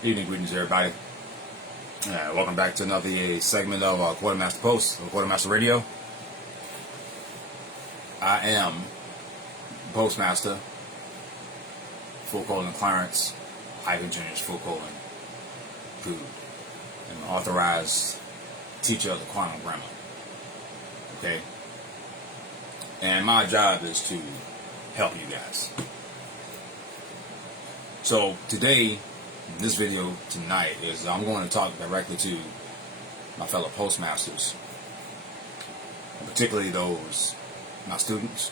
Evening, greetings, everybody. Welcome back to another segment of Quartermaster Post, or Quartermaster Radio. I am Postmaster, Clarence, Ivan Jr.'s Food, and an authorized teacher of the quantum grammar. Okay? And my job is to help you guys. So today, this video tonight is I'm going to talk directly to my fellow postmasters, and particularly those, my students,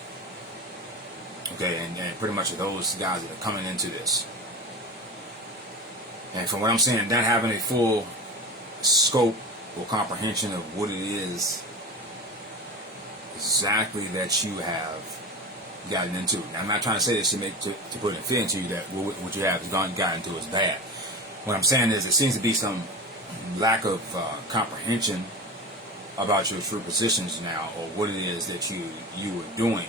okay, and pretty much those guys that are coming into this. And from what I'm saying, not having a full scope or comprehension of what it is exactly that you have gotten into. Now, I'm not trying to say this to put a fear into you that what you have gotten into is bad. What I'm saying is there seems to be some lack of comprehension about your true positions now, or what it is that you were doing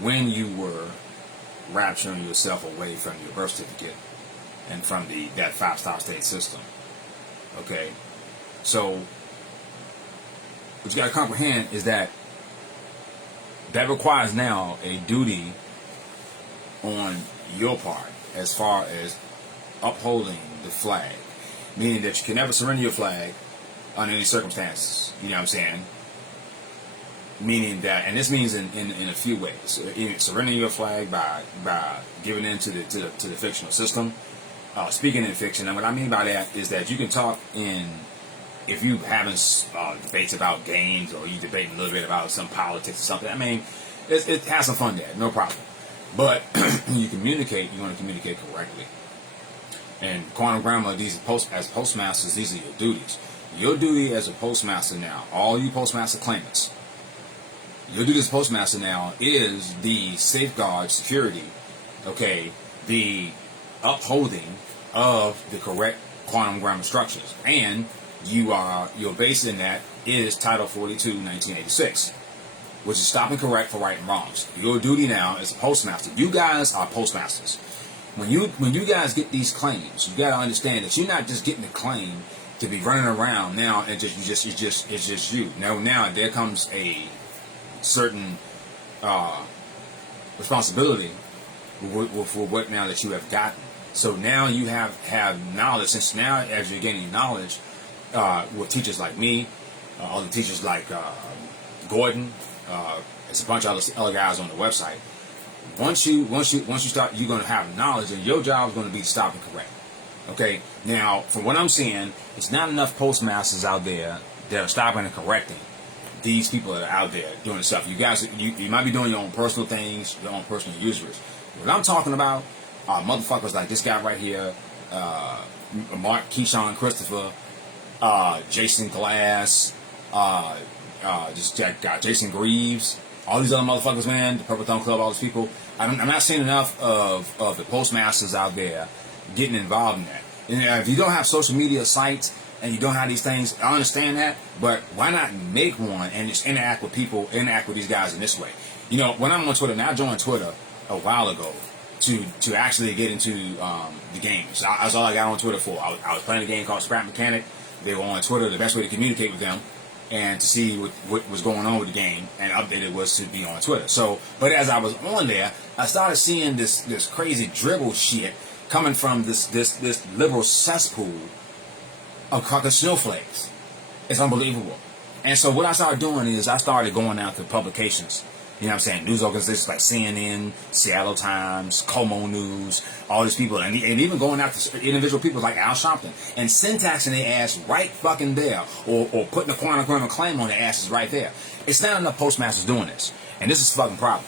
when you were rapturing yourself away from your birth certificate and from that 5-star state system. Okay? So what you got to comprehend is that requires now a duty on your part as far as upholding the flag, meaning that you can never surrender your flag under any circumstances. You know what I'm saying? Meaning that, and this means in a few ways. Surrendering your flag by giving in to the fictional system. Speaking in fiction, and what I mean by that is that you can talk if you having debates about games, or you debating a little bit about some politics or something. I mean, it has some fun there, no problem. But when you communicate, you want to communicate correctly. And quantum grammar, as postmasters, these are your duties. Your duty as a postmaster now, all you postmaster claimants, your duty as a postmaster now is the safeguard security, okay, the upholding of the correct quantum grammar structures. And your base in that is Title 42, 1986, which is stop and correct for right and wrongs. Your duty now as a postmaster, you guys are postmasters. When you guys get these claims, you got to understand that you're not just getting a claim to be running around now and it's just you. Now there comes a certain responsibility for what now that you have gotten. So now you have knowledge. Since now, as you're gaining knowledge, with teachers like me, other teachers like Gordon, there's a bunch of other guys on the website. Once you start, you're going to have knowledge, and your job is going to be to stop and correct. Okay. Now, from what I'm seeing, it's not enough postmasters out there that are stopping and correcting these people that are out there doing stuff. You guys, you might be doing your own personal things, your own personal usuries. What I'm talking about are motherfuckers like this guy right here, Mark Keyshawn Christopher, Jason Glass, just that guy, Jason Greaves, all these other motherfuckers, man, the Purple Thumb Club, all these people. I'm not seeing enough of the postmasters out there getting involved in that. And if you don't have social media sites and you don't have these things, I understand that, but why not make one and just interact with these guys in this way? You know, when I'm on Twitter, now I joined Twitter a while ago to actually get into the game. So that's all I got on Twitter for. I was playing a game called Scrap Mechanic. They were on Twitter. The best way to communicate with them and to see what was going on with the game and update it was to be on Twitter. So, but as I was on there, I started seeing this crazy dribble shit coming from this liberal cesspool of fucking snowflakes. It's unbelievable. And so what I started doing is I started going out to publications. You know what I'm saying? News organizations like CNN, Seattle Times, Como News, all these people, and even going out to individual people like Al Sharpton and syntaxing their ass right fucking there, or putting a quantum grammar claim on their asses right there. It's not enough postmasters doing this, and this is a fucking problem.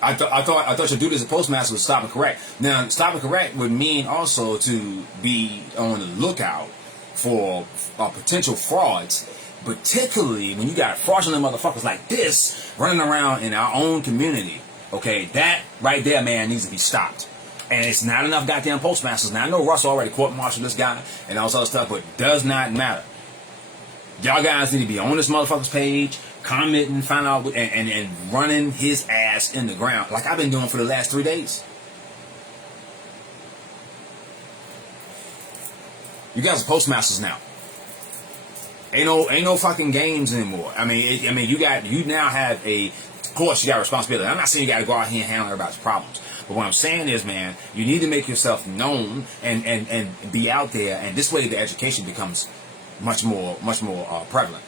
I thought your duty as a postmaster was stop and correct. Now, stop and correct would mean also to be on the lookout for potential frauds. Particularly when you got fraudulent motherfuckers like this running around in our own community. Okay, that right there, man, needs to be stopped. And it's not enough goddamn postmasters. Now, I know Russell already court-martialed this guy and all this other stuff, but it does not matter. Y'all guys need to be on this motherfucker's page, commenting, find out, and running his ass in the ground like I've been doing for the last 3 days. You guys are postmasters now. Ain't no fucking games anymore. I mean, you now have of course, you got a responsibility. I'm not saying you got to go out here and handle everybody's problems. But what I'm saying is, man, you need to make yourself known and be out there. And this way, the education becomes much more prevalent,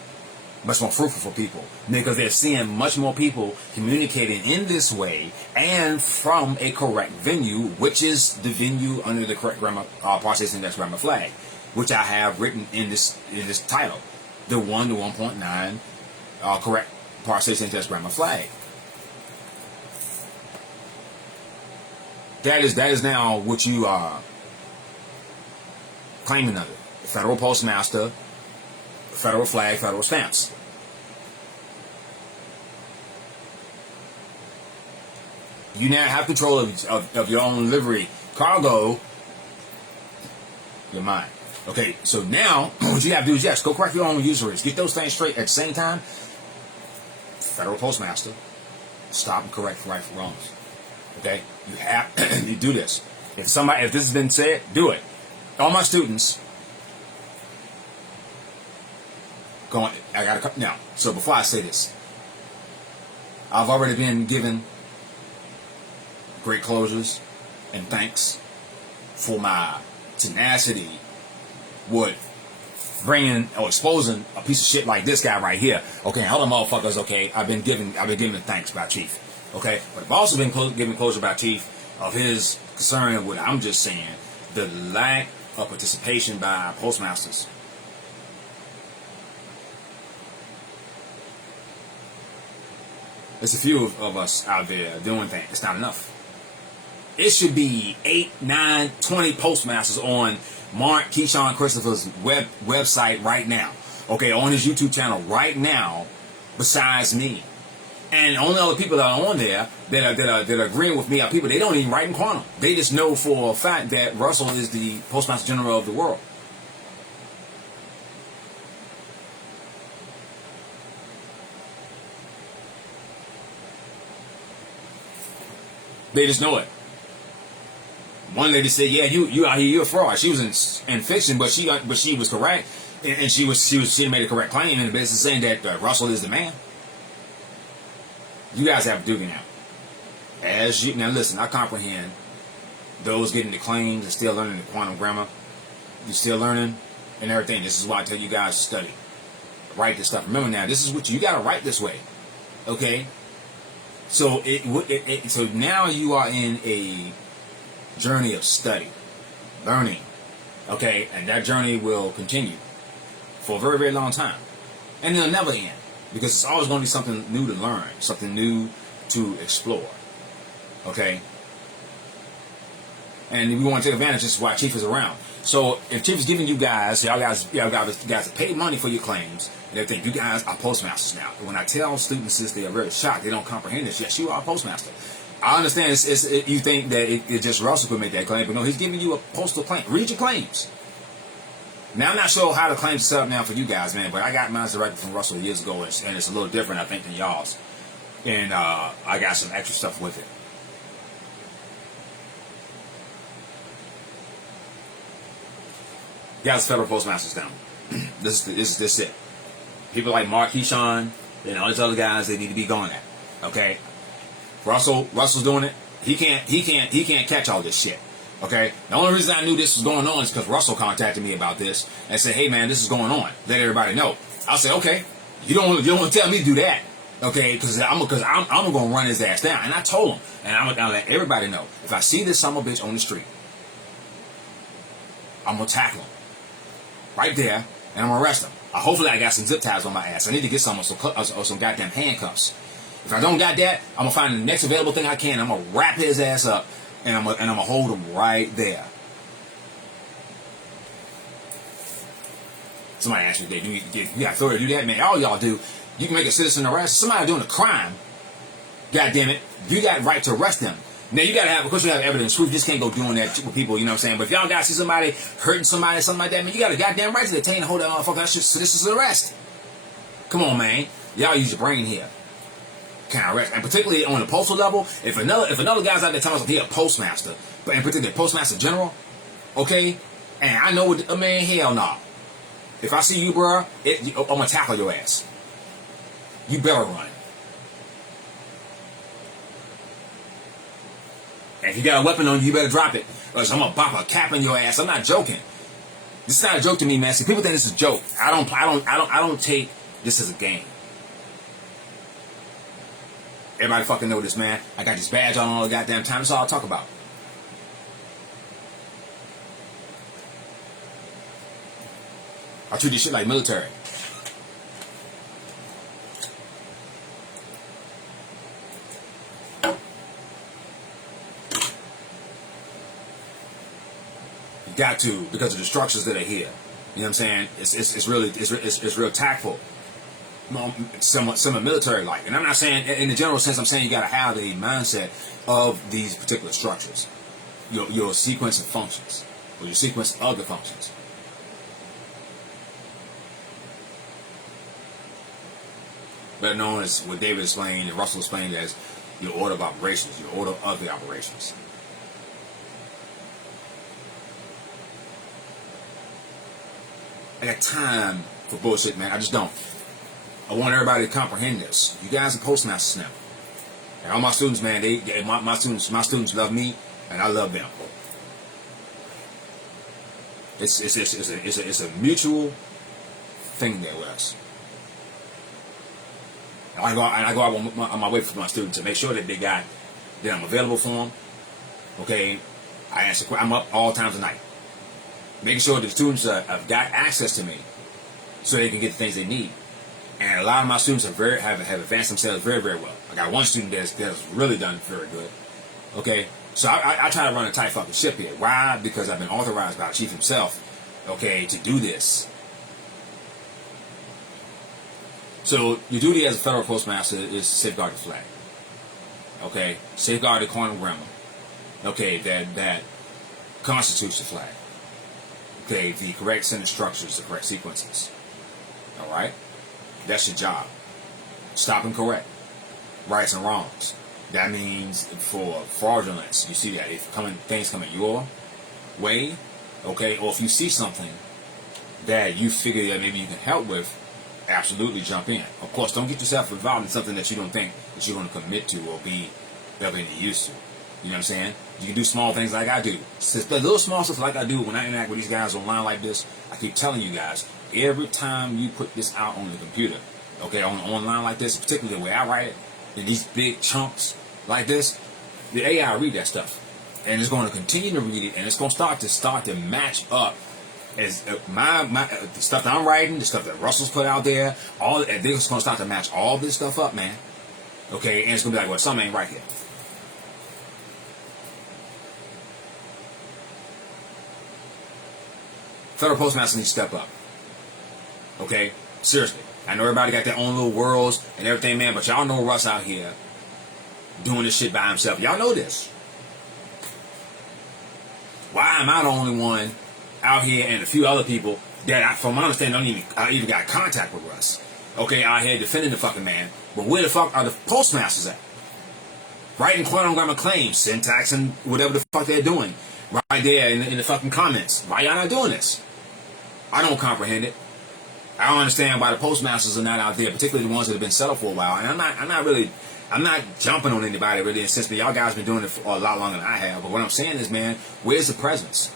much more fruitful for people, because they're seeing much more people communicating in this way and from a correct venue, which is the venue under the correct grammar process index grammar flag, which I have written in this title, the 1 to 1.9 correct process index grammar flag. That is now what you are claiming of it. Federal Postmaster, Federal Flag, Federal Stamps. You now have control of your own livery cargo. Your mind. Okay, so now what you have to do is, yes, go correct your own usuries. Get those things straight at the same time. Federal Postmaster, stop and correct right from wrongs. Okay, you have you do this. If this has been said, do it. All my students going. I got to now. So before I say this, I've already been given great closures and thanks for my tenacity with bringing or exposing a piece of shit like this guy right here. Okay, hold on, motherfuckers. Okay, I've been given the thanks by Chief. Okay, but I've also been given closure by Chief of his concern with, I'm just saying, the lack of participation by postmasters. There's a few of us out there doing things. It's not enough. It should be 8, 9, 20 postmasters on Mark Keyshawn Christopher's website right now. Okay, on his YouTube channel right now, besides me. And the only other people that are on there that are agreeing with me are people, they don't even write in quantum. They just know for a fact that Russell is the Postmaster General of the world. They just know it. One lady said, "Yeah, you out here, you're a fraud." She was in fiction, but she was correct, and she made a correct claim in the business saying that Russell is the man. You guys have a duty now. Now listen, I comprehend those getting the claims and still learning the quantum grammar. You're still learning and everything. This is why I tell you guys to study, write this stuff. Remember now, this is what you got to write this way, okay? So so now you are in a journey of study, learning, okay, and that journey will continue for a very, very long time, and it'll never end, because it's always going to be something new to learn, something new to explore, okay? And we want to take advantage. This is why Chief is around. So if Chief is giving you guys, y'all guys pay money for your claims and everything. You guys are postmasters now. When I tell students this, they are very shocked. They don't comprehend this. Yes, you are a postmaster. I understand you think that it just Russell could make that claim, but no, he's giving you a postal claim. Read your claims. Now, I'm not sure how the claims are set up now for you guys, man, but I got mine directed from Russell years ago, and it's a little different, I think, than y'all's. And I got some extra stuff with it. Guys, federal postmasters down. This is it. People like Mark Keyshawn and all these other guys, they need to be going at. Okay? Russell's doing it. He can't catch all this shit. Okay? The only reason I knew this was going on is because Russell contacted me about this and said, "Hey man, this is going on. Let everybody know." I said, "Okay, you don't want to tell me to do that, okay? Because I'm gonna run his ass down." And I told him, and I'm gonna let everybody know, if I see this son of a bitch on the street, I'm gonna tackle him right there, and I'm gonna arrest him. Hopefully, I got some zip ties on my ass. I need to get some goddamn handcuffs. If I don't got that, I'm gonna find the next available thing I can. I'm gonna wrap his ass up, and I'm gonna hold him right there. Somebody asked me, "You got authority to do that, man?" All y'all do. You can make a citizen arrest. Somebody doing a crime. God damn it, you got right to arrest them. Now you gotta have, of course, you have evidence. You just can't go doing that with people. You know what I'm saying? But if y'all gotta see somebody hurting somebody, something like that, man, you got a goddamn right to detain and hold that motherfucker. That's just, so this is an arrest. Come on, man. Y'all use your brain here. Can't arrest, and particularly on the postal level. If another guy's out there telling us he a postmaster, but in particular Postmaster General, okay, And I know what, man, hell no. If I see you, bro, I'm gonna tackle your ass. You better run. And if you got a weapon on you, you better drop it. Or I'm gonna pop a cap in your ass. I'm not joking. This is not a joke to me, man. See, people think this is a joke. I don't take this as a game. Everybody fucking know this, man. I got this badge on all the goddamn time. That's all I talk about. I treat this shit like military. You got to, because of the structures that are here. You know what I'm saying? It's real tactful. Somewhat military-like. And I'm not saying, in the general sense, I'm saying you got to have a mindset of these particular structures. Your sequence of functions. Or your sequence of the functions. Better known as what David explained and Russell explained as your order of operations, your order of the operations. I got time for bullshit, man. I just don't. I want everybody to comprehend this. You guys are postmasters now. And all my students, man, my students love me, and I love them. It's a mutual thing there with us. And I go out on my way for my students to make sure that I'm available for them. Okay, I'm up all times of night, making sure that the students have got access to me, so they can get the things they need. And a lot of my students have advanced themselves very, very well. I got one student that's really done very good. Okay, so I try to run a tight fucking ship here. Why? Because I've been authorized by the chief himself, okay, to do this. So your duty as a federal postmaster is to safeguard the flag. Okay, safeguard the quantum grammar. Okay, that constitutes the flag. Okay, the correct sentence structures, the correct sequences. All right, that's your job. Stop and correct rights and wrongs. That means for fraudulence, you see that if things coming your way, okay, or if you see something that you figure that maybe you can help with, absolutely jump in. Of course, don't get yourself involved in something that you don't think that you're going to commit to or be really used to. You know what I'm saying? You can do small things like I do. The little small stuff like I do when I interact with these guys online like this. I keep telling you guys, every time you put this out on the computer, okay, online like this, particularly the way I write it, in these big chunks like this, the AI read that stuff, and it's going to continue to read it, and it's going to start to match up. As the stuff that I'm writing, the stuff that Russell's put out there, they're just going to start to match all this stuff up, man. Okay, and it's going to be like, well, something ain't right here. Federal postmasters need to step up. Okay, seriously. I know everybody got their own little worlds and everything, man, but y'all know Russ out here doing this shit by himself. Y'all know this. Why am I the only one out here and a few other people that, from my understanding, don't even got contact with Russ? Okay, out here defending the fucking man. But where the fuck are the postmasters at? Writing quantum grammar claims, syntax, and whatever the fuck they're doing. Right there in the fucking comments. Why y'all not doing this? I don't comprehend it. I don't understand why the postmasters are not out there, particularly the ones that have been settled for a while. And I'm not jumping on anybody really in a sense, but y'all guys been doing it for a lot longer than I have. But what I'm saying is, man, where's the presence?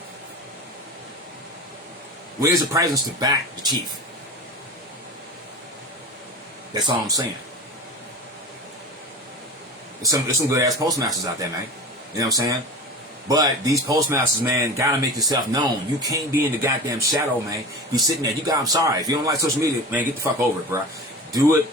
Where's the presence to back the chief? That's all I'm saying. There's some good ass postmasters out there, man. You know what I'm saying? But these postmasters, man, gotta make yourself known. You can't be in the goddamn shadow, man. Be sitting there. I'm sorry. If you don't like social media, man, get the fuck over it, bro. Do it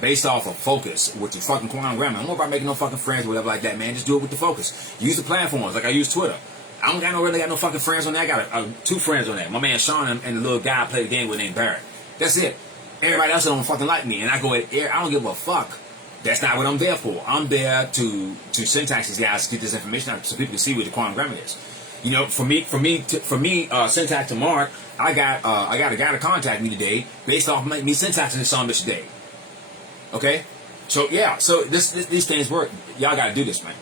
based off of focus with your fucking quantum grammar. I'm not about making no fucking friends or whatever like that, man. Just do it with the focus. Use the platforms like I use Twitter. I don't really got no fucking friends on that. I got 2 friends on that. My man Sean and the little guy I play the game with named Barrett. That's it. Everybody else don't fucking like me, and I go at air. I don't give a fuck. That's not what I'm there for. I'm there to syntax these guys to get this information out so people can see what the quantum grammar is. You know, for me, syntax to Mark, I got a guy to contact me today based off me syntaxing this song today. Okay, so yeah, so these things work. Y'all got to do this, man.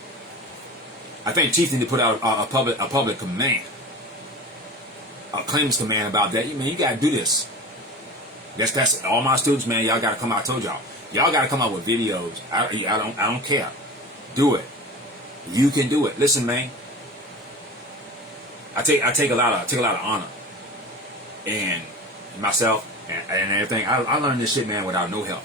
I think Chief need to put out a public command claims command about that, man, you gotta do this. That's all my students, man. Y'all gotta come out. I told y'all gotta come out with videos. I don't care. Do it. You can do it. Listen, man. I take a lot of honor in myself and everything. I learned this shit, man, without no help.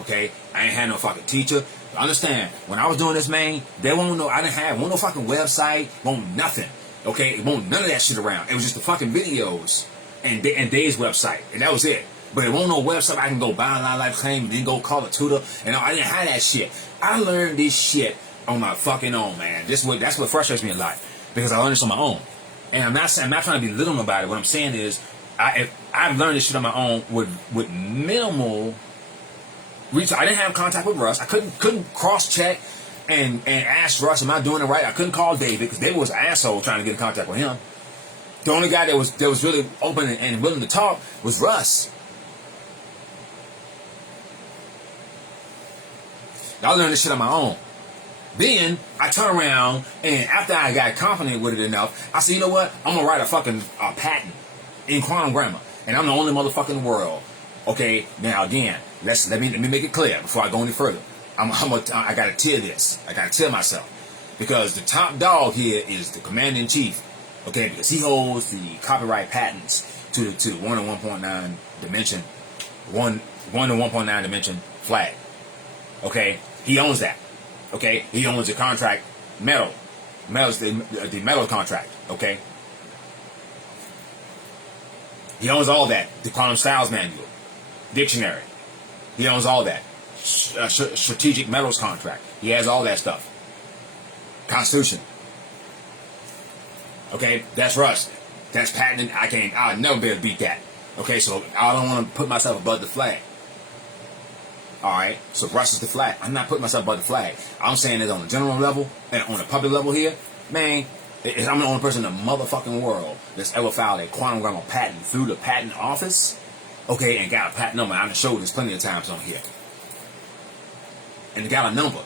Okay, I ain't had no fucking teacher. Understand? When I was doing this, man, I didn't have no fucking website, won't nothing. Okay, it won't none of that shit around. It was just the fucking videos and Dave's website, and that was it. But it won't no website I can go buy a life claim and then go call a tutor. And I didn't have that shit. I learned this shit on my fucking own, man. That's what frustrates me a lot, because I learned this on my own. And I'm not trying to belittle nobody. What I'm saying is, I've learned this shit on my own with minimal reach. I didn't have contact with Russ. I couldn't cross check and ask Russ, am I doing it right? I couldn't call David, because David was an asshole trying to get in contact with him. The only guy that was really open and willing to talk was Russ. I learned this shit on my own. Then I turn around, and after I got confident with it enough, I said, you know what? I'm gonna write a fucking patent in quantum grammar, and I'm the only motherfucker in the world. Okay, now again, let me make it clear before I go any further. I gotta tell this. I gotta tell myself, because the top dog here is the commander in chief. Okay, because he holds the copyright patents to 1 to 1.9 dimension, 1 to 1.9 dimension flag. Okay, he owns that. Okay, he owns the contract metal's the metal contract. Okay, he owns all that. The quantum styles manual, dictionary. He owns all that. Strategic metals contract. He has all that stuff. Constitution. Okay, that's Russ. That's patented. I'll never be able to beat that. Okay, so I don't want to put myself above the flag. Alright, so Russ is the flag. I'm not putting myself above the flag. I'm saying it on a general level and on a public level here. Man, I'm the only person in the motherfucking world that's ever filed a quantum grammar patent through the patent office. Okay, and got a patent number. I've showed this plenty of times on here. And got a number.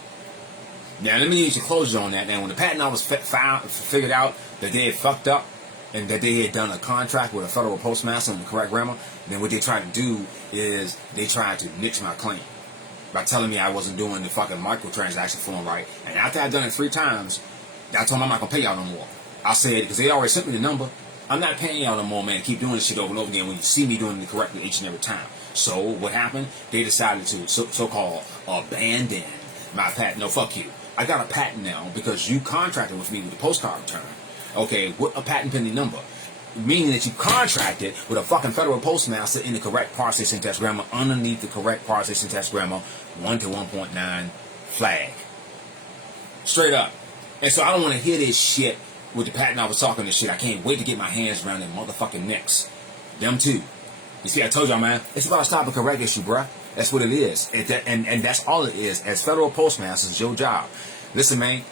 Now, let me use your closure on that. Now, when the patent office figured out that they had fucked up and that they had done a contract with a federal postmaster in the correct grammar, then what they tried to do is they tried to nix my claim by telling me I wasn't doing the fucking microtransaction form right. And after I'd done it 3 times, I told them I'm not going to pay y'all no more. I said, because they already sent me the number, I'm not paying y'all no more, man. Keep doing this shit over and over again when you see me doing it correctly each and every time. So what happened? They decided to so-called abandon my patent. No, fuck you. I got a patent now because you contracted with me with the postcard return. Okay, with a patent pending number. Meaning that you contracted with a fucking federal postmaster in the correct parsec syntax grammar underneath the correct parsec syntax grammar 1 to 1.9 flag. Straight up. And so I don't want to hear this shit with the patent office talking this shit. I can't wait to get my hands around their motherfucking necks. Them too. You see, I told y'all, man, it's about a stop and correct issue, bruh. That's what it is. And that's all it is. As federal postmasters, it's your job. Listen, man.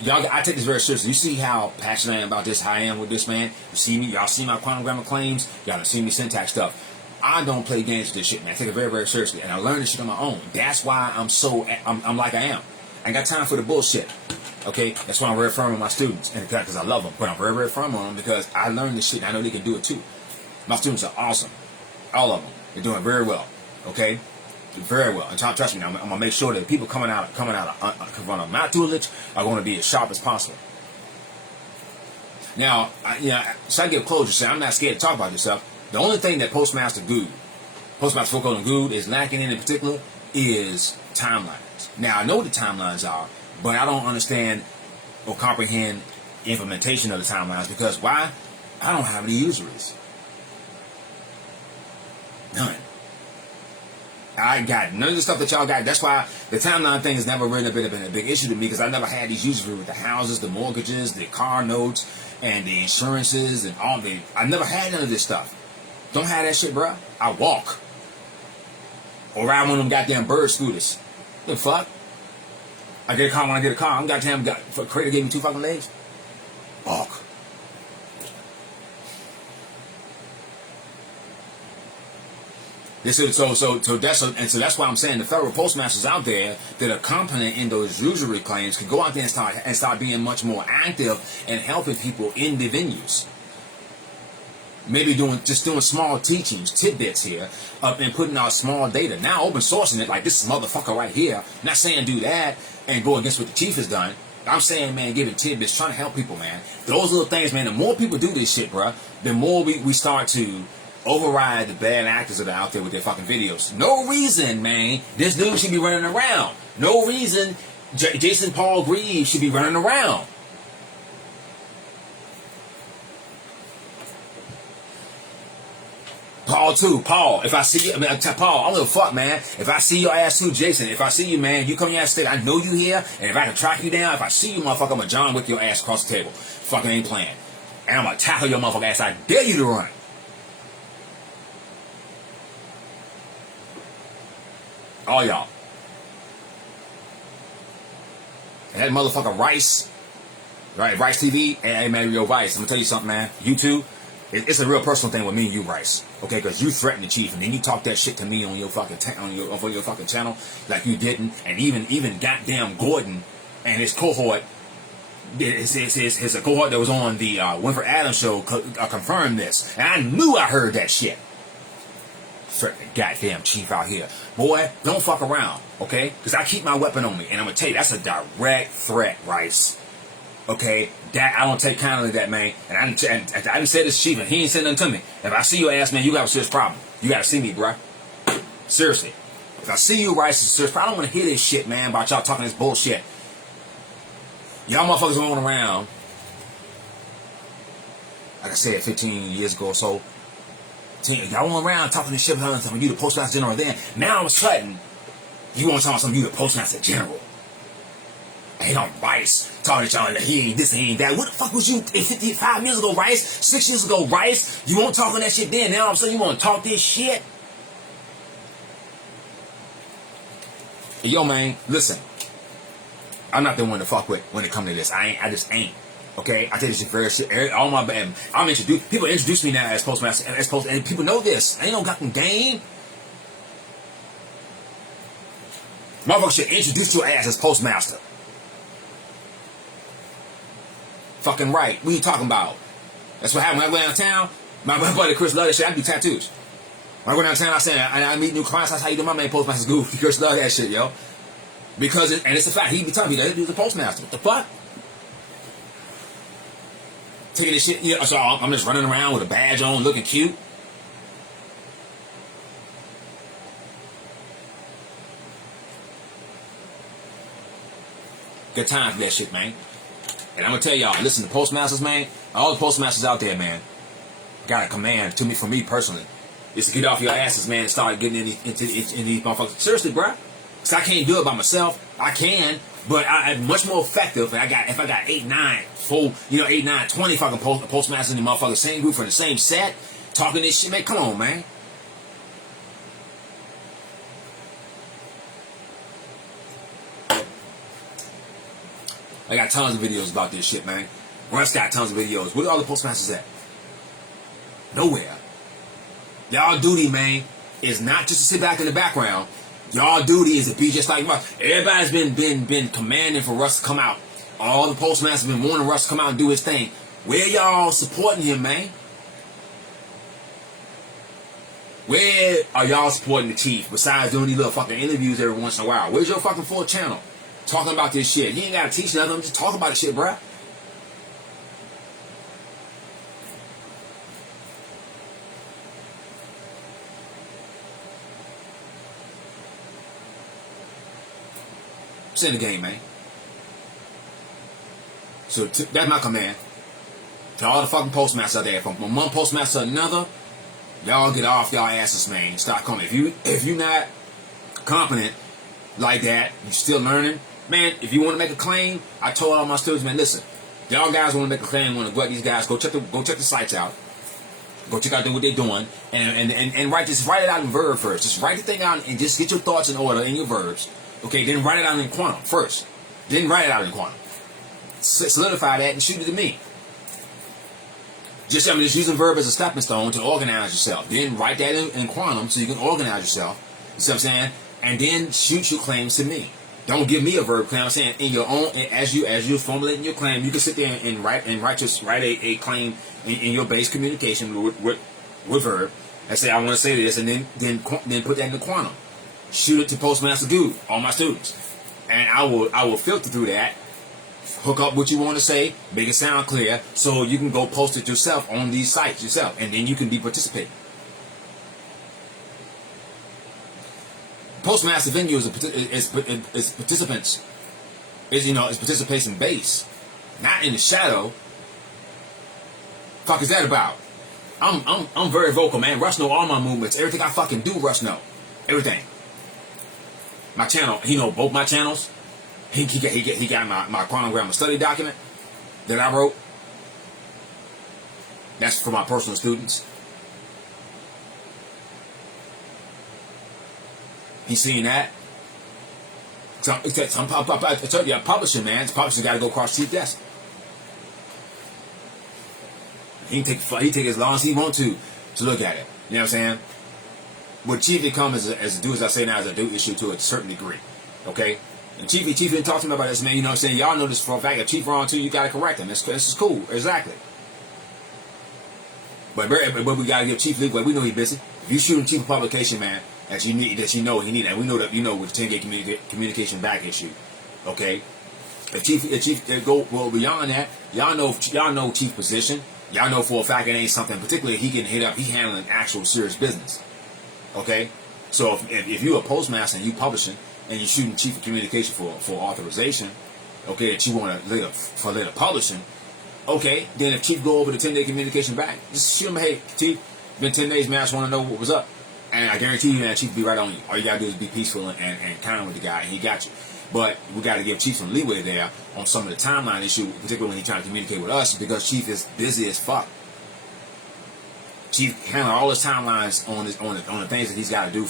Y'all, I take this very seriously. You see how passionate I am about this, how I am with this, man? You see me, y'all see my quantum grammar claims, y'all see me syntax stuff. I don't play games with this shit, man. I take it very, very seriously. And I learned this shit on my own. That's why I'm like I am. I ain't got time for the bullshit. Okay? That's why I'm very firm on my students. And because I love them. But I'm very, very firm on them because I learned this shit and I know they can do it too. My students are awesome. All of them. They're doing very well. Okay? Very well. And trust me, I'm going to make sure that people coming out of my tutelage are going to be as sharp as possible. Now, so I give closure. Say I'm not scared to talk about this stuff. The only thing that Postmaster Full Code and Good is lacking in particular is timelines. Now, I know what the timelines are, but I don't understand or comprehend the implementation of the timelines because why? I don't have any usuries. None. I got none of the stuff that y'all got. That's why the timeline thing has never really been a big issue to me because I never had these usuries with the houses, the mortgages, the car notes, and the insurances, and all the... I never had none of this stuff. Don't have that shit, bro. I walk. Or ride one of them goddamn bird scooters. The fuck? I get a car when I get a car. I'm goddamn... Crater gave me 2 fucking legs. Walk. So that's why I'm saying the federal postmasters out there that are competent in those usury claims can go out there and start being much more active and helping people in the venues. maybe doing small teachings, tidbits here, and putting out small data. Now open sourcing it like this motherfucker right here. Not saying do that and go against what the chief has done. I'm saying, man, giving tidbits, trying to help people, man. Those little things, man, the more people do this shit, bruh, the more we start to override the bad actors that are out there with their fucking videos. No reason, man, this dude should be running around. No reason Jason Paul Greaves should be running around. Paul too. Paul, if I see you, I mean, Paul, I don't give a fuck, man. If I see your ass too, Jason, if I see you, man, you come your ass state, I know you here, and if I can track you down, if I see you, motherfucker, I'm gonna John Wick your ass across the table. Fucking ain't playing. And I'm gonna tackle your motherfucker ass. I dare you to run. All y'all. And that motherfucker Rice, right? Rice TV, hey man, yo, Rice, I'm gonna tell you something, man. You too. It's a real personal thing with me and you, Rice. Okay, because you threatened the chief, and then you talk that shit to me on your fucking on your fucking channel like you didn't, and even goddamn Gordon and his cohort, his cohort that was on the Winfrey Adams show confirmed this, and I knew I heard that shit. Threatening the goddamn chief out here, boy. Don't fuck around, okay? Because I keep my weapon on me, and I'm gonna tell you that's a direct threat, Rice. Okay, that I don't take kindly to that, man. And I didn't say this to Chief, and he ain't said nothing to me. If I see your ass, man, you got a serious problem. You gotta see me, bruh. Seriously. If I see you, Rice, it's a serious problem. I don't want to hear this shit, man, about y'all talking this bullshit. Y'all motherfuckers going around, like I said, 15 years ago or so. Y'all went around talking this shit about you the Postmaster General then. Now all of a sudden, you want to talk something, you the Postmaster General. Ain't on Rice talking to y'all that he ain't this, he ain't that. What the fuck was you 55 years ago, Rice? 6 years ago, Rice? You won't talk on that shit then. Now all of a sudden you want to talk this shit? Hey, yo, man, listen. I'm not the one to fuck with when it comes to this. I just ain't. Okay? I take this shit very shit. All my bad. People introduce me now as Postmaster, and people know this. I ain't no goddamn game. Motherfucker should introduce your ass as Postmaster. Fucking right. What are you talking about? That's what happened when I went downtown. My buddy Chris loved that shit. I do tattoos. When I go downtown, I meet new clients. That's how you do my man Postmaster's Goofy. Chris loved that shit, yo. Because it's a fact. He be telling me that he's the Postmaster. What the fuck? Taking this shit, yeah. So I'm just running around with a badge on, looking cute. Good time for that shit, man. And I'm gonna tell y'all, listen, the postmasters, man, all the postmasters out there, man, got a command to me, for me personally, is to get off your asses, man, and start getting into these motherfuckers. Seriously, bruh. Because I can't do it by myself. I can, but I'm much more effective. And if I got 8, 9, 20 fucking postmasters in the motherfucking same group from the same set, talking this shit, man, come on, man. I got tons of videos about this shit, man. Russ got tons of videos. Where are all the postmasters at? Nowhere. Y'all duty, man, is not just to sit back in the background. Y'all duty is to be just like Russ. Everybody's been commanding for Russ to come out. All the postmasters been wanting Russ to come out and do his thing. Where y'all supporting him, man? Where are y'all supporting the chief besides doing these little fucking interviews every once in a while? Where's your fucking full channel? Talking about this shit. You ain't gotta teach nothing. Just talk about the shit, bruh. It's in the game, man. So that's my command to all the fucking postmasters out there. From one postmaster to another, y'all get off y'all asses, man. Start coming. If you not competent like that, you still learning. Man, if you want to make a claim, I told all my students, man, listen, y'all guys want to make a claim, want to go at these guys, go check the sites out, go check out what they're doing, and write it out in verb first. Just write the thing out and just get your thoughts in order in your verbs. Okay, then write it out in quantum first. Then write it out in quantum. Solidify that and shoot it to me. Just using verb as a stepping stone to organize yourself. Then write that in quantum so you can organize yourself. You see what I'm saying? And then shoot your claims to me. Don't give me a verb claim. I'm saying in your own, as you're formulating your claim, you can sit there and write a claim in your base communication with verb and say, I want to say this, and then put that in the quantum. Shoot it to Postmaster-Duties, all my students, and I will filter through that, hook up what you want to say, make it sound clear, so you can go post it yourself on these sites yourself, and then you can be participating. Postmaster venue is participants, is participation base, not in the shadow. Fuck is that about? I'm very vocal, man. Russ know all my movements, everything I fucking do. Russ know everything. My channel, he know both my channels. He got my quantum grammar study document that I wrote. That's for my personal students. He's seen that. I told you, I'm publishing, man. Publishing got to go across chief desk. He can take as long as he wants to look at it. You know what I'm saying? What chief it comes as I say now, as a do issue to a certain degree. Okay? And chief didn't talk to me about this, man. You know what I'm saying? Y'all know this for a fact. If chief wrong too, you got to correct him. This is cool. Exactly. But we got to give chief leeway. We know he's busy. If you shoot chief a publication, man, that you know he need, and we know that with the 10-gate communication back issue, okay. If chief go well beyond that, y'all know chief position. Y'all know for a fact it ain't something particularly he can hit up. He handling actual serious business, okay. So if you a postmaster and you publishing and you shooting chief of communication for authorization, okay, that you want to later publishing, okay. Then if chief go over the 10-day communication back, just shoot him. Hey, chief, been 10 days, man. I just want to know what was up. And I guarantee you, man, Chief will be right on you. All you gotta do is be peaceful and kind with the guy, and he got you. But we gotta give Chief some leeway there on some of the timeline issue, particularly when he's trying to communicate with us, because Chief is busy as fuck. Chief handling all his timelines on the things that he's got to do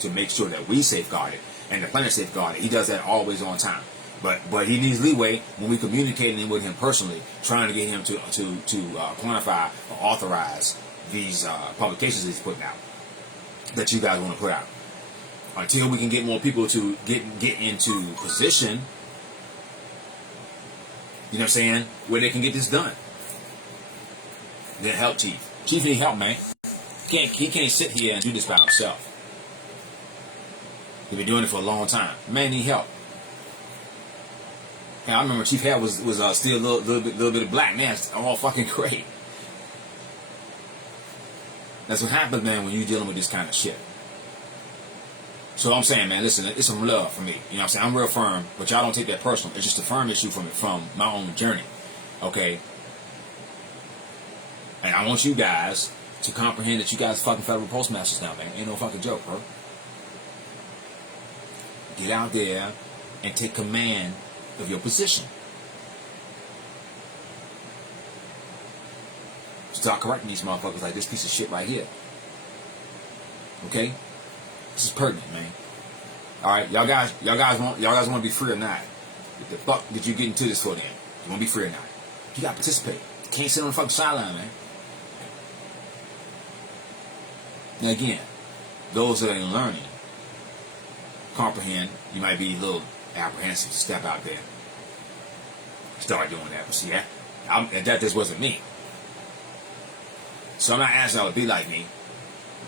to make sure that we safeguard it and the planet safeguarded. He does that always on time. But he needs leeway when we communicating with him personally, trying to get him to quantify or authorize these publications he's putting out, that you guys want to put out, until we can get more people to get into position, you know what I'm saying, where they can get this done. Then help Chief. Chief need help, man. He can't sit here and do this by himself. He's been doing it for a long time. Man need help. And I remember Chief Hair was still a little bit of black. Man, it's all fucking great. That's what happens, man, when you're dealing with this kind of shit. So I'm saying, man, listen, it's some love for me. You know what I'm saying? I'm real firm, but y'all don't take that personal. It's just a firm issue from my own journey. Okay? And I want you guys to comprehend that you guys are fucking federal postmasters now, man. Ain't no fucking joke, bro. Get out there and take command of your position. Start correcting these motherfuckers like this piece of shit right here. Okay? This is pertinent, man. Alright, y'all guys want to be free or not? What the fuck did you get into this for then? You want to be free or not? You gotta participate. You can't sit on the fucking sideline, man. Now again, those that ain't learning, comprehend, you might be a little apprehensive to step out there. Start doing that. But see, that just wasn't me. So I'm not asking y'all to be like me,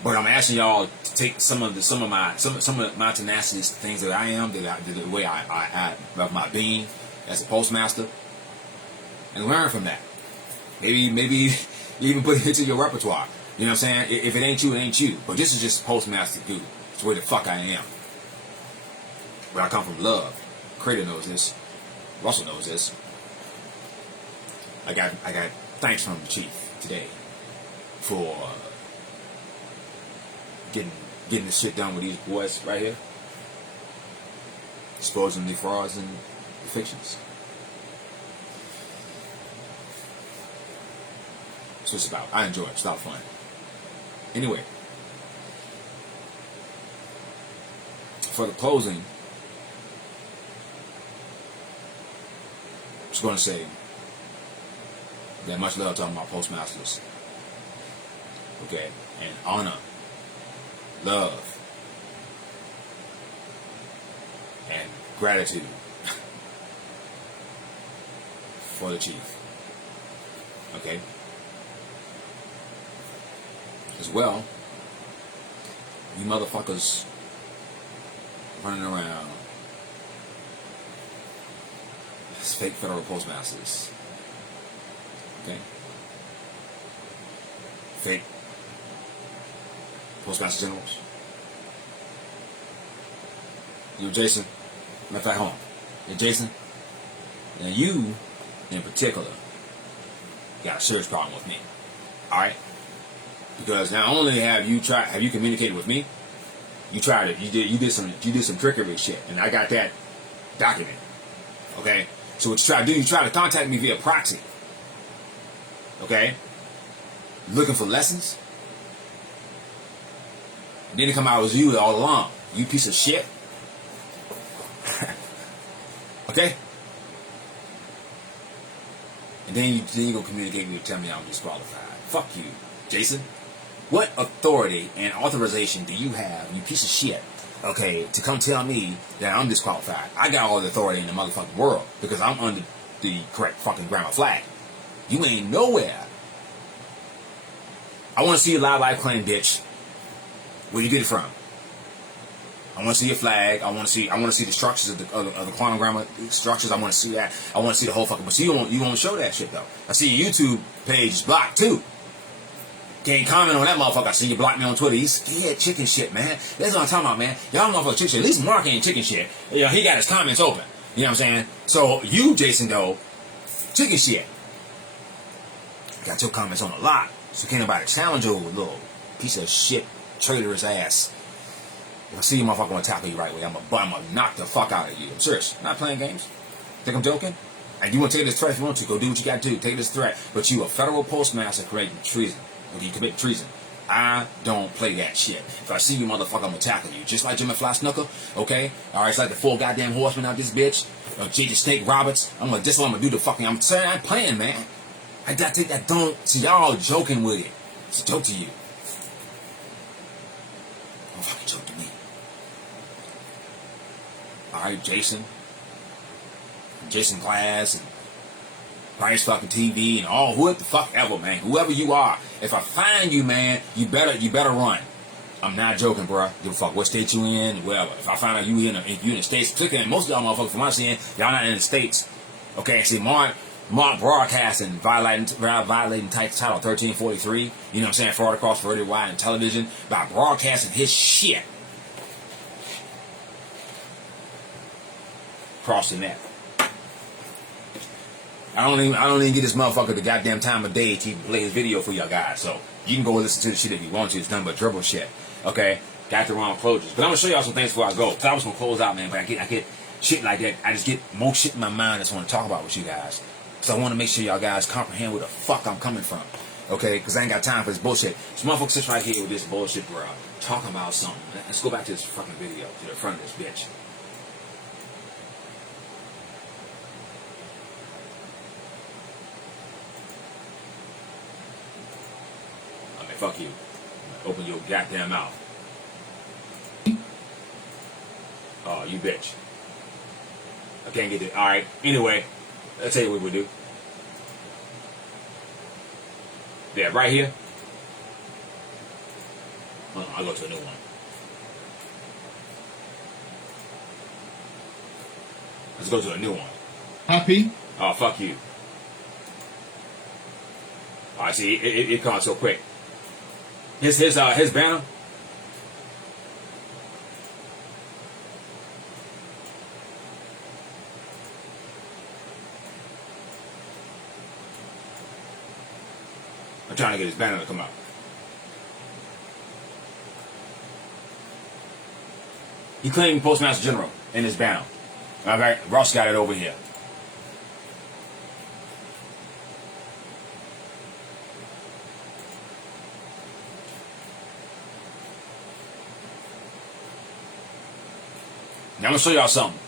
but I'm asking y'all to take some of my tenacity, things that I am, the way I of my being as a postmaster, and learn from that. Maybe even put it into your repertoire. You know what I'm saying? If it ain't you, it ain't you. But this is just postmaster duty. It's the way the fuck I am. Where I come from, love. Crater knows this. Russell knows this. I got thanks from the chief today for getting this shit done with these boys right here, exposing the frauds and the fictions. That's what it's about. I enjoy it. It's a lot of fun. Anyway, for the closing, I'm just going to say that much love to all my postmasters. Okay, and honor, love, and gratitude for the chief. Okay? As well, you motherfuckers running around as fake federal postmasters. Okay? Fake postmaster generals. You, Jason. Matter of fact, hold on. Hey, Jason. Now you, in particular, got a serious problem with me. Alright? Because not only have you communicated with me, you did some trickery shit, and I got that documented. Okay? So what you try to do, you try to contact me via proxy. Okay? Looking for lessons. And then it come out it was you all along. You piece of shit. Okay? And then you gonna communicate with me and tell me I'm disqualified. Fuck you, Jason. What authority and authorization do you have, you piece of shit, okay, to come tell me that I'm disqualified? I got all the authority in the motherfucking world because I'm under the correct fucking grammar flag. You ain't nowhere. I want to see your live claim, bitch. Where you get it from? I want to see your flag. I want to see the structures of the quantum grammar structures. I want to see that. I want to see the whole fucking. But see, you won't show that shit though. I see your YouTube page is blocked too. Can't comment on that motherfucker. I see you blocked me on Twitter. He's scared chicken shit, man. That's what I'm talking about, man. Y'all motherfucker chicken shit. At least Mark ain't chicken shit. You know, he got his comments open. You know what I'm saying? So you, Jason, though, chicken shit. Got your comments on a lot. So can't nobody challenge your little piece of shit, traitorous ass. If I see you, motherfucker, I'm gonna tackle you right way. I'm gonna knock the fuck out of you. I'm serious. I'm not playing games. Think I'm joking? And you want to take this threat if you want to. Go do what you got to do. Take this threat. But you a federal postmaster committing treason. Okay, you commit treason. I don't play that shit. If I see you, motherfucker, I'm gonna tackle you. Just like Jimmy Fly Snooker, okay? Alright, it's like the 4 goddamn horsemen out this bitch. J.J. Snake Roberts. This is what I'm gonna do to fucking. I'm saying I'm playing, man. I take that don't. See, y'all joking with it. It's a joke to you. Don't fucking joke to me. Alright, Jason. Jason Glass and Bryce fucking TV and all what the fuck ever, man. Whoever you are, if I find you, man, you better run. I'm not joking, bro. Give a fuck what state you in, wherever. If I find out you in the States, particularly most of y'all motherfuckers from my seeing, y'all not in the States. Okay, see, Mark broadcasting, violating Title 1343, you know what I'm saying, fraud across radio, wide, and television, by broadcasting his shit across the net. I don't even get this motherfucker the goddamn time of day to even play his video for y'all guys. So you can go listen to the shit if you want to. It's nothing but dribble shit. Okay? Got the wrong approaches. But I'm gonna show y'all some things before I go. Cause I was gonna close out, man, but I get shit like that. I just get more shit in my mind I just want to talk about with you guys. So I want to make sure y'all guys comprehend where the fuck I'm coming from. Okay? Because I ain't got time for this bullshit. This motherfucker sits right here with this bullshit, bro. Talking about something. Let's go back to this fucking video, to the front of this bitch. Fuck you. Open your goddamn mouth. Oh, you bitch. I can't get it. Alright. Anyway, I'll tell you what we'll do. Yeah, right here. I'll go to a new one. Let's go to a new one. Happy? Oh, fuck you. Alright, see, it comes so quick. His banner. I'm trying to get his banner to come out. He claimed Postmaster General in his banner. All right, Ross got it over here. Now I'm going to show y'all something.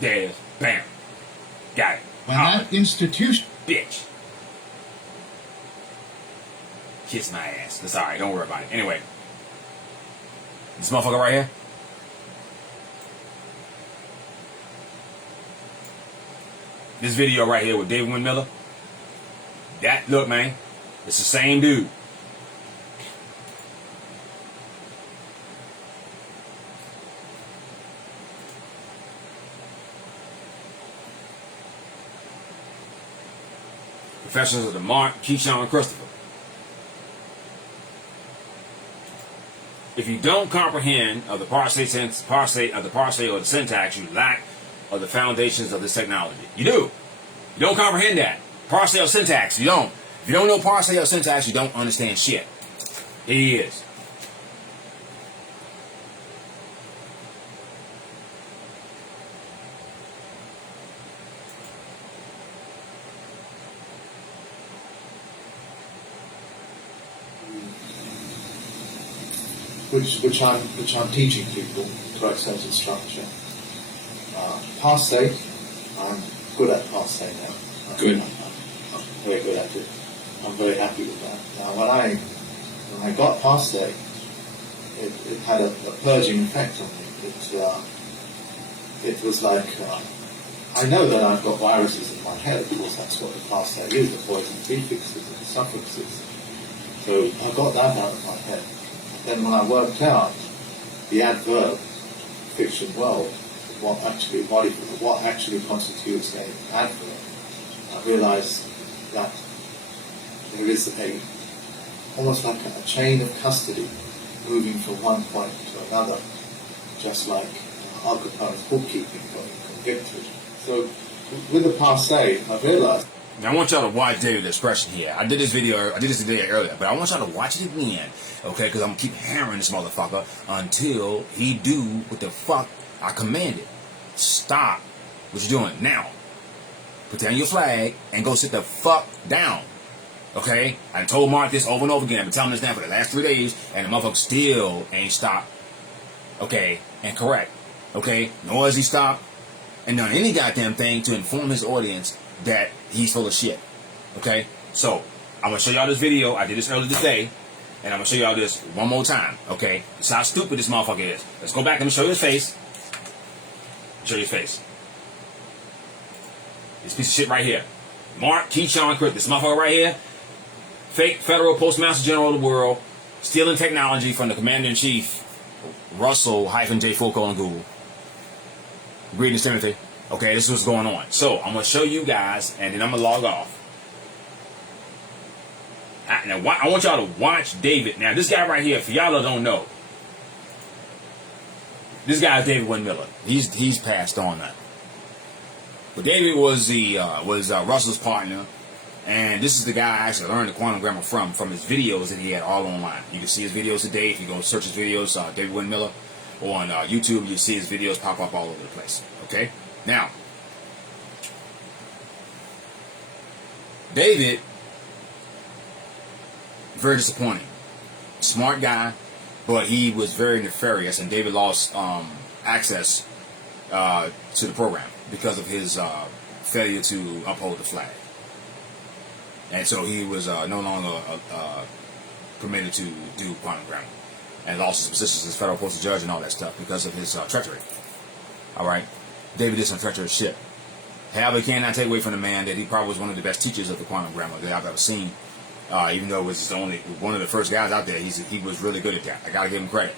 There it is. Bam. Got it. When that institution... Bitch. kiss my ass. That's alright, don't worry about it. Anyway, this motherfucker right here. This video right here with David Wynn-Miller. That, look, man, it's the same dude. Professors of the Mark, Keyshawn, and Christopher. If you don't comprehend of the parse or the syntax, you lack of the foundations of this technology. You do. You don't comprehend that. Parse or syntax, you don't. If you don't know parse or syntax, you don't understand shit. It is. Which I'm teaching people, correct sentence structure. Parse, I'm good at parse now. Good. I'm very good at it. I'm very happy with that. Now, when I got parse, it had a purging effect on me. It was like, I know that I've got viruses in my head, of course that's what the parse is, the poison prefixes and suffixes. So I got that out of my head. Then when I worked out the adverb fiction world, what actually constitutes an adverb, I realized that there is almost like a chain of custody moving from one point to another, just like Al Capone's bookkeeping going from victory. So with the parse, I realized. Now I want y'all to watch David's expression here. I did this video earlier, but I want y'all to watch it again, okay? Because I'm gonna keep hammering this motherfucker until he do what the fuck I commanded. Stop what you're doing now. Put down your flag and go sit the fuck down, okay? I told Mark this over and over again. I've been telling this now for the last 3 days, and the motherfucker still ain't stopped, okay? And correct, okay? Nor has he stopped and done any goddamn thing to inform his audience that he's full of shit. Okay? So, I'm going to show y'all this video. I did this earlier today. And I'm going to show y'all this one more time. Okay? This is how stupid this motherfucker is. Let's go back. Let me show you his face. Show you his face. This piece of shit right here. Mark Keyshawn Crick. This motherfucker right here. Fake federal postmaster general of the world. Stealing technology from the commander-in-chief, Russell-J. Foucault and Google. Greetings, Timothy. Okay, this is what's going on. So, I'm going to show you guys, and then I'm going to log off. Now, I want y'all to watch David. Now, this guy right here, for y'all that don't know, this guy is David Wynn-Miller. He's passed on now. But David was Russell's partner, and this is the guy I actually learned the quantum grammar from his videos that he had all online. You can see his videos today. If you go search his videos, David Wynn-Miller, or on YouTube, you see his videos pop up all over the place. Okay? Now, David, very disappointing. Smart guy, but he was very nefarious, and David lost access to the program because of his failure to uphold the flag. And so he was no longer permitted to do quantum grammar, and lost his position as federal postal judge and all that stuff because of his treachery. All right? David did some treacherous shit. However, he cannot take away from the man that he probably was one of the best teachers of the quantum grammar that I've ever seen. Even though it was only one of the first guys out there, he was really good at that. I gotta give him credit.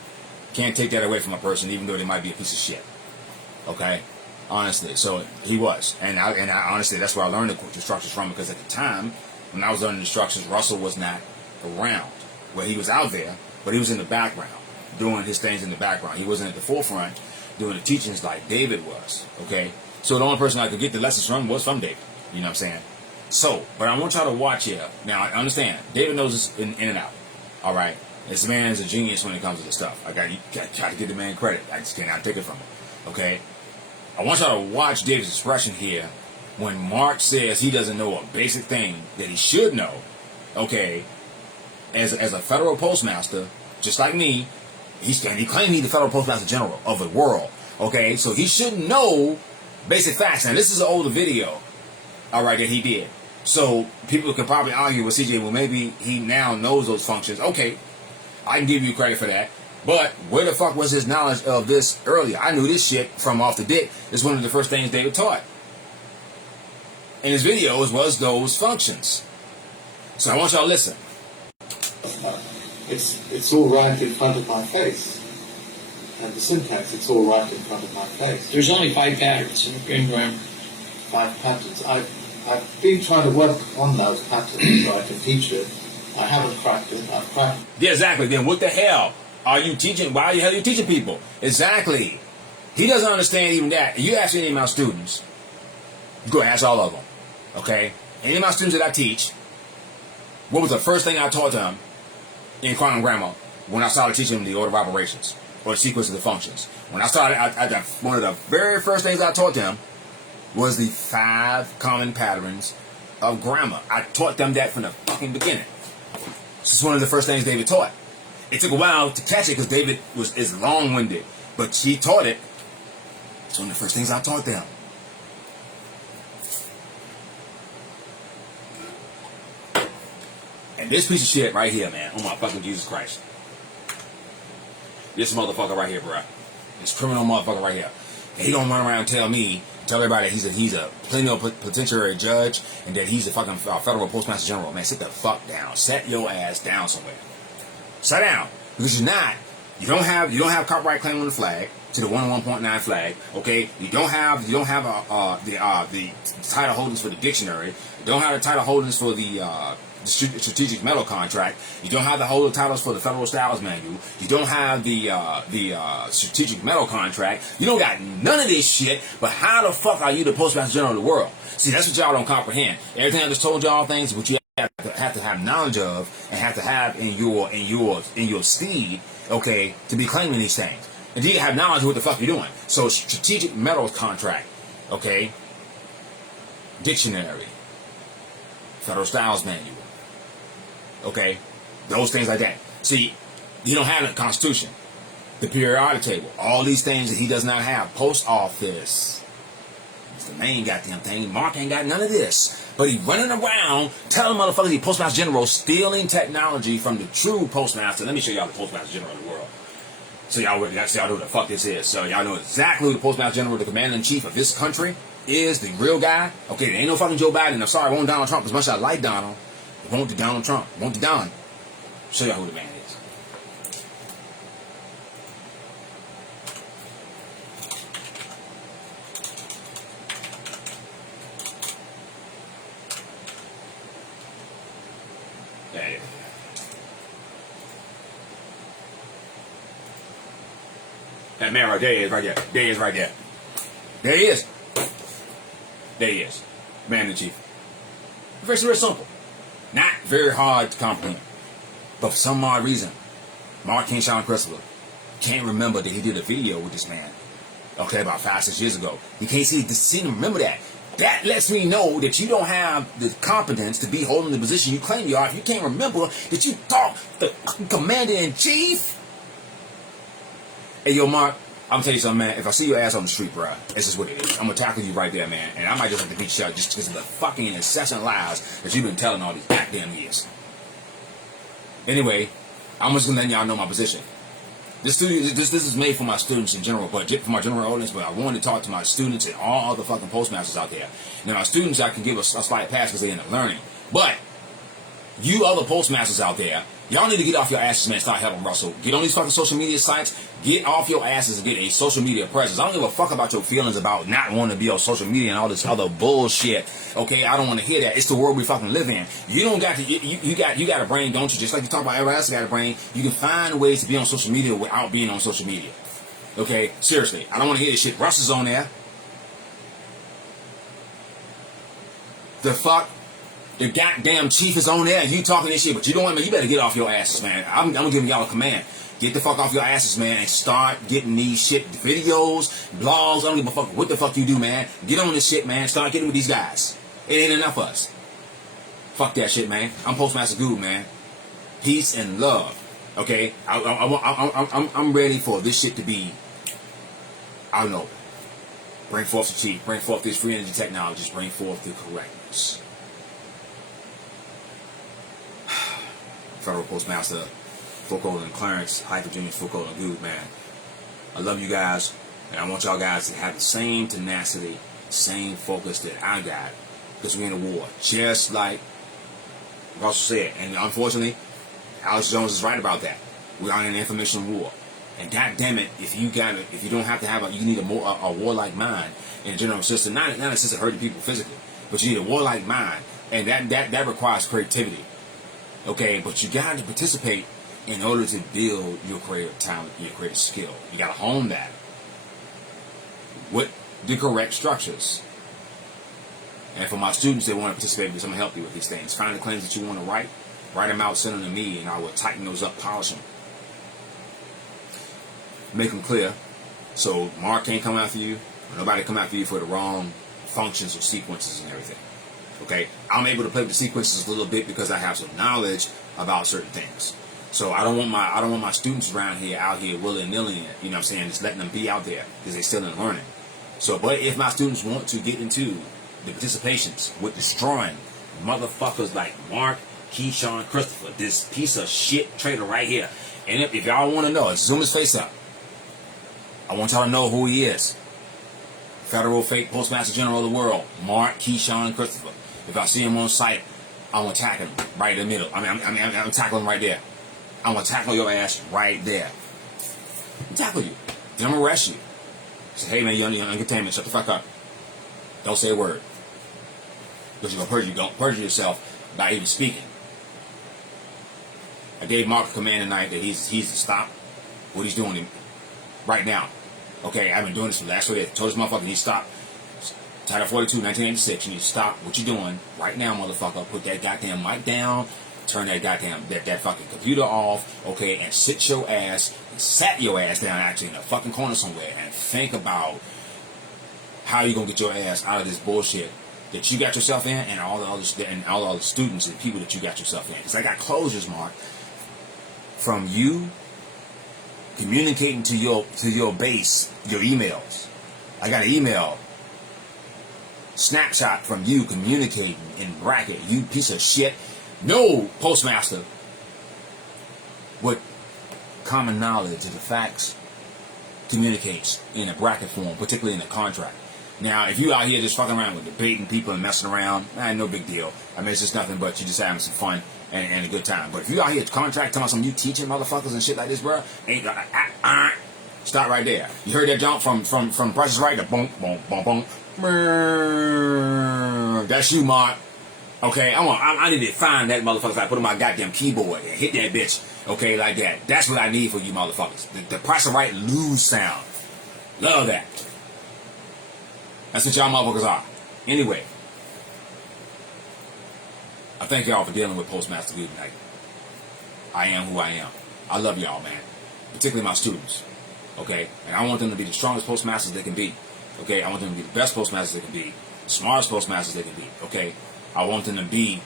Can't take that away from a person, even though they might be a piece of shit. Okay, honestly. So he was, and I honestly, that's where I learned the instructions from, because at the time when I was learning instructions, Russell was not around. Well, he was out there, but he was in the background doing his things in the background. He wasn't at the forefront doing the teachings like David was. Okay, so the only person I could get the lessons from was from David. You know what I'm saying? So, but I want y'all to watch here. Now, I understand. David knows this in and out. All right? This man is a genius when it comes to this stuff. I got to give the man credit. I just cannot take it from him. Okay? I want y'all to watch David's expression here when Mark says he doesn't know a basic thing that he should know. Okay? As a federal postmaster, just like me, he claimed he's the federal postmaster general of the world. Okay? So he should know basic facts. Now, this is an older video. All right, that he did. So people can probably argue with CJ, well, maybe he now knows those functions. Okay, I can give you credit for that. But where the fuck was his knowledge of this earlier? I knew this shit from off the dick. It's one of the first things David taught. In his videos was those functions. So I want y'all to listen. It's all right in front of my face. And the syntax, it's all right in front of my face. There's only 5 patterns in grammar. 5 patterns. I've been trying to work on those patterns so I can teach it. I haven't cracked it. I've cracked it. Yeah, exactly. Then what the hell are you teaching? Why the hell are you teaching people? Exactly. He doesn't understand even that. You ask any of my students, you go ask all of them, okay? Any of my students that I teach, what was the first thing I taught them in quantum grammar when I started teaching them the order of operations or the sequence of the functions? When I started, one of the very first things I taught them was the 5 common patterns of grammar. I taught them that from the fucking beginning. This is one of the first things David taught. It took a while to catch it because David is long-winded, but he taught it. It's one of the first things I taught them. And this piece of shit right here, man, oh my fucking Jesus Christ. This motherfucker right here, bro. This criminal motherfucker right here. And he don't run around and tell everybody that he's a plenipotentiary judge and that he's a fucking federal postmaster general. Man, sit the fuck down. Set your ass down somewhere. Sit down. Because you're not. You don't have copyright claim on the flag, to the 101.9 flag, okay? You don't have the title holdings for the dictionary. You don't have the title holdings for the strategic metal contract. You don't have the whole titles for the Federal Styles Manual. You don't have the strategic metal contract. You don't got none of this shit. But how the fuck are you the Postmaster General of the world? See, that's what y'all don't comprehend. Everything I just told y'all things, what you have to have knowledge of and have to have in your steed, okay, to be claiming these things. And you have knowledge of what the fuck you're doing. So strategic metals contract, okay, dictionary, Federal Styles Manual, okay, those things like that. See, he don't have a constitution, the periodic table, all these things that he does not have. Post office, it's the main goddamn thing. Mark ain't got none of this. But he running around telling motherfuckers he Postmaster General, stealing technology from the true Postmaster. Let me show y'all the Postmaster General of the world. So y'all know what the fuck this is. So y'all know exactly who the Postmaster General, the Commander-in-Chief of this country is, the real guy. Okay, there ain't no fucking Joe Biden. I'm sorry, it won't Donald Trump. As much as I like Donald, it won't to Donald Trump. It won't to Don. Show y'all who the man is. Hey. That man right there is right there. There he is right there. There he is. There he is. Man in chief. Very simple. Not very hard to comprehend. But for some odd reason, Mark Kingshawn Christopher can't remember that he did a video with this man. Okay, about 5-6 years ago. He can't see him remember that. That lets me know that you don't have the competence to be holding the position you claim you are if you can't remember that you thought the Commander-in-Chief. Hey, yo, Mark, I'm gonna tell you something, man. If I see your ass on the street, bro, this is what it is. I'm gonna tackle you right there, man. And I might just have to beat you out just because of the fucking incessant lies that you've been telling all these goddamn years. Anyway, I'm just gonna let y'all know my position. This is made for my students in general, but for my general audience, but I wanted to talk to my students and all other fucking postmasters out there. Now, my students, I can give a slight pass because they end up learning. But you other postmasters out there, y'all need to get off your asses, man. Start helping Russell. Get on these fucking social media sites. Get off your asses and get a social media presence. I don't give a fuck about your feelings about not wanting to be on social media and all this other bullshit. Okay, I don't want to hear that. It's the world we fucking live in. You don't got to. You got a brain, don't you? Just like you talk about everybody else got a brain. You can find ways to be on social media without being on social media. Okay, seriously, I don't want to hear this shit. Russ is on there. The fuck. The goddamn chief is on there and you talking this shit, but you don't want me. You better get off your asses, man. I'm giving y'all a command. Get the fuck off your asses, man, and start getting these shit videos, blogs. I don't give a fuck what the fuck you do, man. Get on this shit, man. Start getting with these guys. It ain't enough of us. Fuck that shit, man. I'm Postmaster Guru, man. Peace and love. Okay, I'm ready for this shit to be. I don't know. Bring forth the chief. Bring forth this free energy technologies. Bring forth the correctness. Federal Postmaster, full colon clearance, hypergenius, full colon good, man. I love you guys, and I want y'all guys to have the same tenacity, same focus that I got, because we're in a war, just like Russell said. And unfortunately, Alex Jones is right about that. We are in an information war, and God damn it, if you don't have to have you need a warlike mind in a general system, not a system hurting people physically, but you need a warlike mind, and that requires creativity. Okay, but you got to participate in order to build your creative talent, your creative skill. You got to hone that with the correct structures. And for my students that want to participate, because I'm going to help you with these things. Find the claims that you want to write them out, send them to me, and I will tighten those up, polish them, make them clear, so Mark can't come after you, or nobody come after you for the wrong functions or sequences and everything. Okay, I'm able to play with the sequences a little bit because I have some knowledge about certain things. So I don't want my students around here out here willy-nilly, you know what I'm saying, just letting them be out there because they're still in learning. So, but if my students want to get into the participations with destroying motherfuckers like Mark, Keyshawn, Christopher, this piece of shit trader right here, and if y'all want to know, zoom his face up. I want y'all to know who he is. Federal fake Postmaster General of the world, Mark, Keyshawn, Christopher. If I see him on site, I'm gonna tackle him right in the middle. I'm tackling him right there. I'm gonna tackle your ass right there. I'm tackle you. Then I'm gonna arrest you. Say, hey man, you're under containment. Shut the fuck up. Don't say a word. Because you're gonna perjure yourself by even speaking. I gave Mark a command tonight that he's to stop what he's doing right now. Okay, I've been doing this for the last 2 days. Told this motherfucker, you stop. Title 42, 1986, you need to stop what you're doing right now, motherfucker. Put that goddamn mic down. Turn that goddamn, that fucking computer off, okay, and sat your ass down actually in a fucking corner somewhere and think about how you're gonna get your ass out of this bullshit that you got yourself in, and all the other students and people that you got yourself in. Because I got closures, Mark, from you communicating to your base, your emails. I got an email snapshot from you communicating in bracket, you piece of shit. No postmaster with common knowledge of the facts communicates in a bracket form, particularly in a contract. Now, if you out here just fucking around with debating people and messing around, no big deal. I mean, it's just nothing but you just having some fun and a good time. But if you out here contract talking about some you teaching motherfuckers and shit like this, bro, stop right there. You heard that jump from Price is Right? The boom, boom, boom, boom. That's you, Mark. Okay, I need to find that motherfucker. So I put on my goddamn keyboard and hit that bitch. Okay, like that. That's what I need for you motherfuckers. The Price is Right lose sound. Love that. That's what y'all motherfuckers are. Anyway, I thank y'all for dealing with Postmaster Good tonight. I am who I am. I love y'all, man. Particularly my students. Okay? And I want them to be the strongest postmasters they can be. Okay? I want them to be the best postmasters they can be. The smartest postmasters they can be. Okay? I want them to be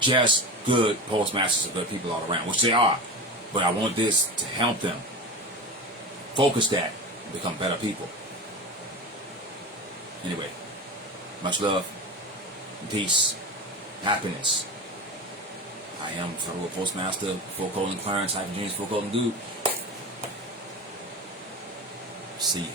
just good postmasters and good people all around, which they are. But I want this to help them focus that and become better people. Anyway, much love, peace, happiness. I am Federal Postmaster, full colon clearance, hypergenius, full colon dude. See ya.